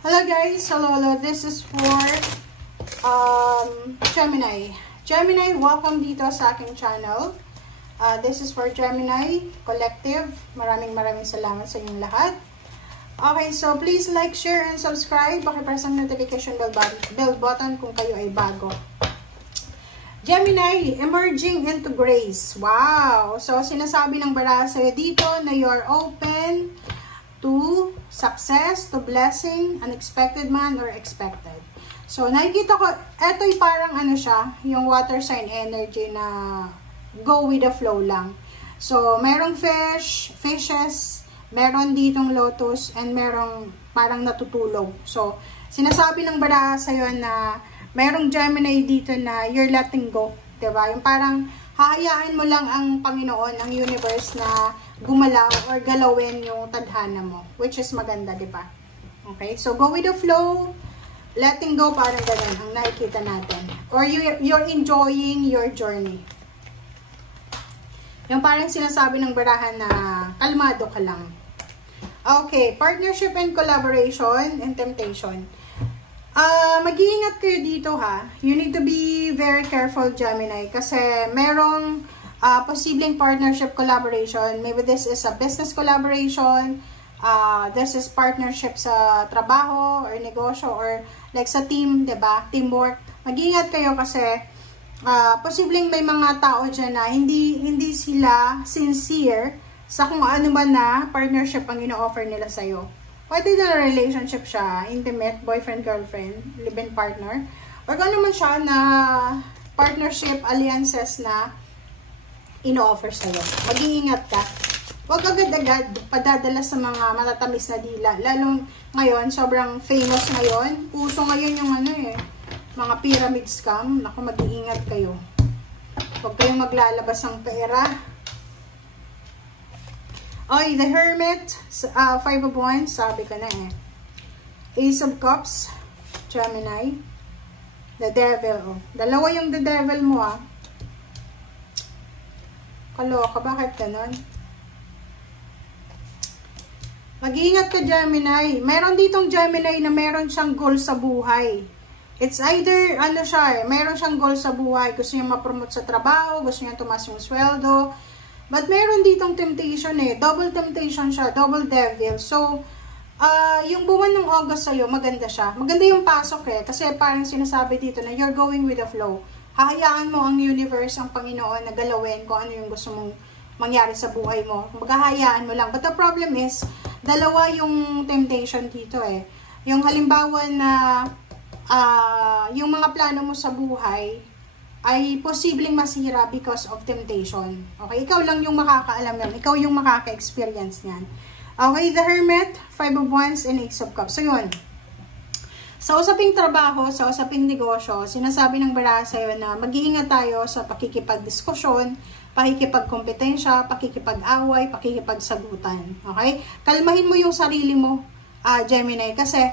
Hello guys, hello. This is for Gemini. Gemini, welcome dito sa aking channel. This is for Gemini Collective. Maraming salamat sa inyong lahat. Okay, so please like, share, and subscribe. Pakipress ang notification bell button kung kayo ay bago. Gemini, emerging into grace. Wow! So, sinasabi ng baraha sa'yo dito na you are open to success, to blessing, unexpected man, or expected. So, nakikita ko, eto'y parang ano siya, yung water sign energy na go with the flow lang. So, merong fishes, meron ditong lotus, and merong parang natutulog. So, sinasabi ng baraha sa'yo na merong Gemini dito na you're letting go. Diba? Yung parang hahayaan mo lang ang Panginoon, ang universe na gumalaw or galawin yung tadhana mo. Which is maganda, diba? Okay? So, go with the flow. Letting go, parang ganun ang nakikita natin. Or you're enjoying your journey. Yung parang sinasabi ng barahan na kalmado ka lang. Okay, partnership and collaboration and temptation. Mag-iingat kayo dito ha. You need to be very careful, Gemini, kasi merong posibleng partnership collaboration. Maybe this is a business collaboration. This is partnership sa trabaho or negosyo or like sa team, diba? Teamwork. Mag-iingat kayo kasi posibleng may mga tao dyan na hindi sila sincere sa kung ano man na partnership ang ino-offer nila sa'yo. Pwede na relationship siya, intimate, boyfriend, girlfriend, live-in partner. Or kung naman siya na partnership, alliances na ino-offer sa'yo. Mag-iingat ka. Huwag agad-agad padadala sa mga matatamis na dila. Lalo ngayon, sobrang famous ngayon. Uso ngayon yung mga pyramid scam. Naku, mag-iingat kayo. Huwag kayong maglalabas ng pera. Oy, the Hermit, 5 of Wands, sabi ko na Ace of Cups, Gemini, the Devil. Dalawa yung the Devil mo Kaloka, bakit ganon? Mag-iingat ka, Gemini. Meron ditong Gemini na meron siyang goal sa buhay. It's either, meron siyang goal sa buhay. Gusto niya ma-promote sa trabaho, gusto niya tumas yung sweldo. But meron ditong temptation double temptation siya, double devil. So, yung buwan ng August sa'yo, maganda siya. Maganda yung pasok kasi parang sinasabi dito na you're going with the flow. Hahayaan mo ang universe, ang Panginoon na galawin kung ano yung gusto mong mangyari sa buhay mo. Maghahayaan mo lang. But the problem is, dalawa yung temptation dito Yung halimbawa na yung mga plano mo sa buhay ay posibleng masira because of temptation. Okay? Ikaw lang yung makakaalam yan. Ikaw yung makaka-experience yan. Okay? The Hermit, 5 of Wands, and Ace of Cups. So, yun. Sa usaping trabaho, sa usaping negosyo, sinasabi ng baraha sa'yo na mag-iingat tayo sa pakikipagdiskusyon, pakikipagkompetensya, pakikipag-away, pakikipagsagutan. Okay? Kalmahin mo yung sarili mo, Gemini, kasi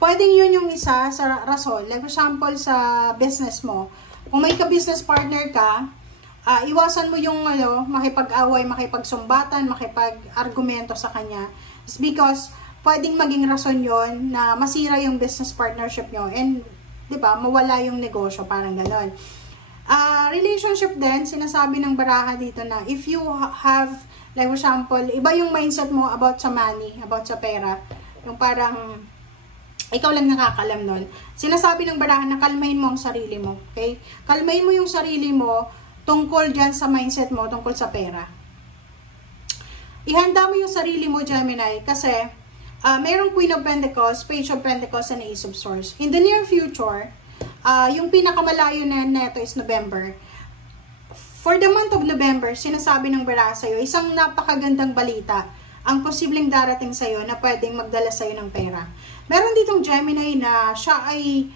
pwedeng yun yung isa sa rason. Like for example, sa business mo, kung may ka-business partner ka, iwasan mo yung makipag-away, makipagsumbatan, makipag-argumento sa kanya. It's because pwedeng maging rason yon na masira yung business partnership nyo and, di ba, mawala yung negosyo, parang gano'n. Relationship din, sinasabi ng baraha dito na if you have, like for example, iba yung mindset mo about sa money, about sa pera, yung parang ikaw lang nakakalam nun. Sinasabi ng baraha na kalmahin mo ang sarili mo. Okay? Kalmahin mo yung sarili mo tungkol dyan sa mindset mo, tungkol sa pera. Ihanda mo yung sarili mo, Gemini, kasi mayroong Queen of Pentacles, Page of Pentacles, and Ace of Swords. In the near future, yung pinakamalayo na neto is November. For the month of November, sinasabi ng baraha sa'yo, isang napakagandang balita ang posibleng darating sa'yo na pwedeng magdala sa'yo ng pera. Meron ditong Gemini na siya ay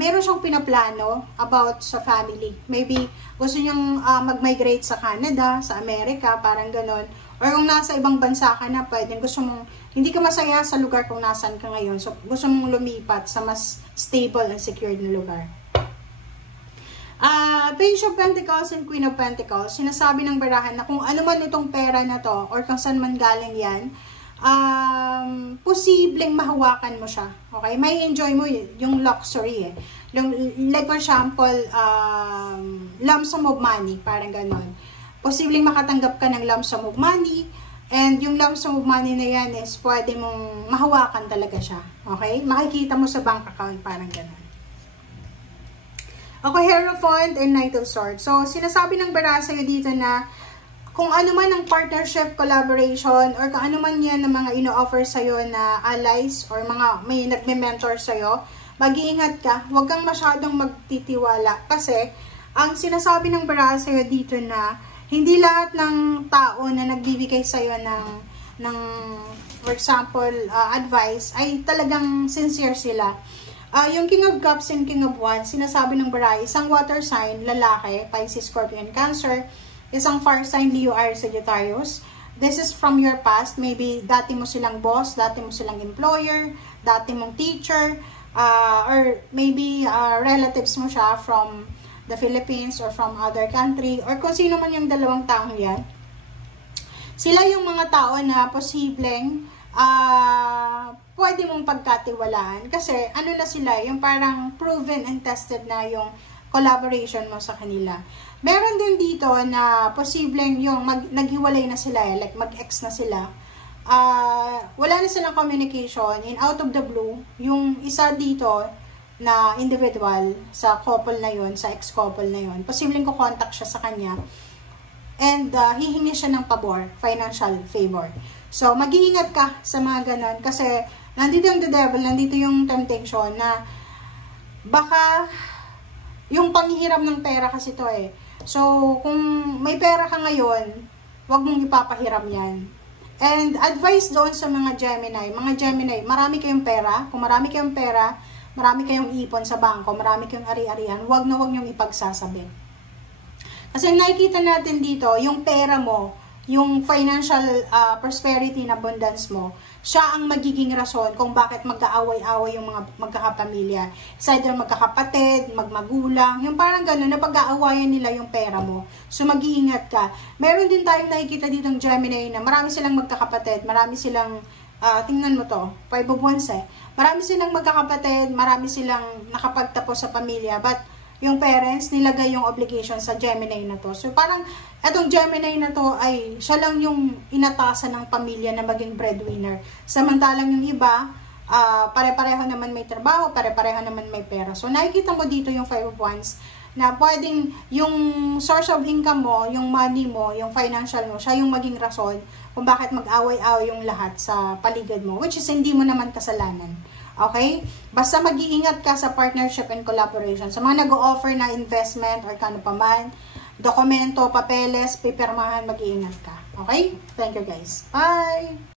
meron siyang pinaplano about sa family. Maybe gusto niyang mag-migrate sa Canada, sa Amerika, parang ganon. Or kung nasa ibang bansa ka na, pwedeng gusto mong, hindi ka masaya sa lugar kung nasan ka ngayon. So, gusto mong lumipat sa mas stable and secured na lugar. Page of Pentacles and Queen of Pentacles, sinasabi ng barahan na kung ano man itong pera na to, or kung saan man galing yan, posibleng mahawakan mo siya. Okay? May enjoy mo yung luxury eh. Like for example, lump sum of money, parang ganon. Posibleng makatanggap ka ng lump sum of money, and yung lump sum of money na yan is pwede mong mahawakan talaga siya. Okay? Makikita mo sa bank account, parang ganon. Okay, Hierophant and Knight of Swords. So, sinasabi ng bara sa'yo dito na kung ano man ang partnership, collaboration, or kung ano man yan ng mga ino-offer sa'yo na allies or mga may nagme-mentor sa'yo, mag-iingat ka. Huwag kang masyadong magtitiwala. Kasi, ang sinasabi ng bara sa'yo dito na hindi lahat ng tao na nagbibigay sa'yo ng for example, advice, ay talagang sincere sila. Yung King of Cups and King of Wands, sinasabi ng bara, isang water sign, lalaki, Pisces, Scorpio, and Cancer, isang fire sign, Leo, Aries, Sagittarius. This is from your past. Maybe dati mo silang boss, dati mo silang employer, dati mong teacher, or maybe relatives mo siya from the Philippines or from other country, or kung sino man yung dalawang taong yan. Sila yung mga tao na posibleng pwede mong pagkatiwalaan kasi ano na sila, yung parang proven and tested na yung collaboration mo sa kanila. Meron din dito na posibleng yung naghiwalay na sila, like mag-ex na sila. Wala na silang communication, and out of the blue, yung isa dito na individual sa couple na yun, sa ex-couple na yun, posibleng kukontak siya sa kanya and hihingi siya ng pabor, financial favor. So, mag-iingat ka sa mga ganon kasi nandito yung the devil, nandito yung temptation na baka yung panghihiram ng pera kasi to eh. So, kung may pera ka ngayon, wag mong ipapahiram yan. And advice doon sa mga Gemini, marami kayong pera. Kung marami kayong pera, marami kayong ipon sa bangko, marami kayong ari-arian, wag na wag niyong ipagsasabi. Kasi nakikita natin dito, yung pera mo, yung financial prosperity na abundance mo, siya ang magiging rason kung bakit mag-aaway-away yung mga magkakapamilya. Sa either magkakapatid, magmagulang, yung parang gano'n na pag-aawayan nila yung pera mo. So, mag-iingat ka. Meron din tayong nakikita ditong Gemini na marami silang magkakapatid, marami silang, tingnan mo to, 5 of Wands eh. Marami silang magkakapatid, marami silang nakapagtapos sa pamilya, but yung parents, nilagay yung obligation sa Gemini na to. So, parang, etong Gemini na to ay, siya lang yung inatasan ng pamilya na maging breadwinner. Samantalang yung iba, pare-pareho naman may trabaho, pare-pareho naman may pera. So, nakikita mo dito yung 5 of Wands, na pwedeng yung source of income mo, yung money mo, yung financial mo, siya yung maging rason kung bakit mag-away-away yung lahat sa paligid mo, which is hindi mo naman kasalanan. Okay? Basta mag-iingat ka sa partnership and collaboration. Sa mga nag-o-offer na investment or kano pa man, dokumento, papeles, pipirmahan, mag-iingat ka. Okay? Thank you guys. Bye!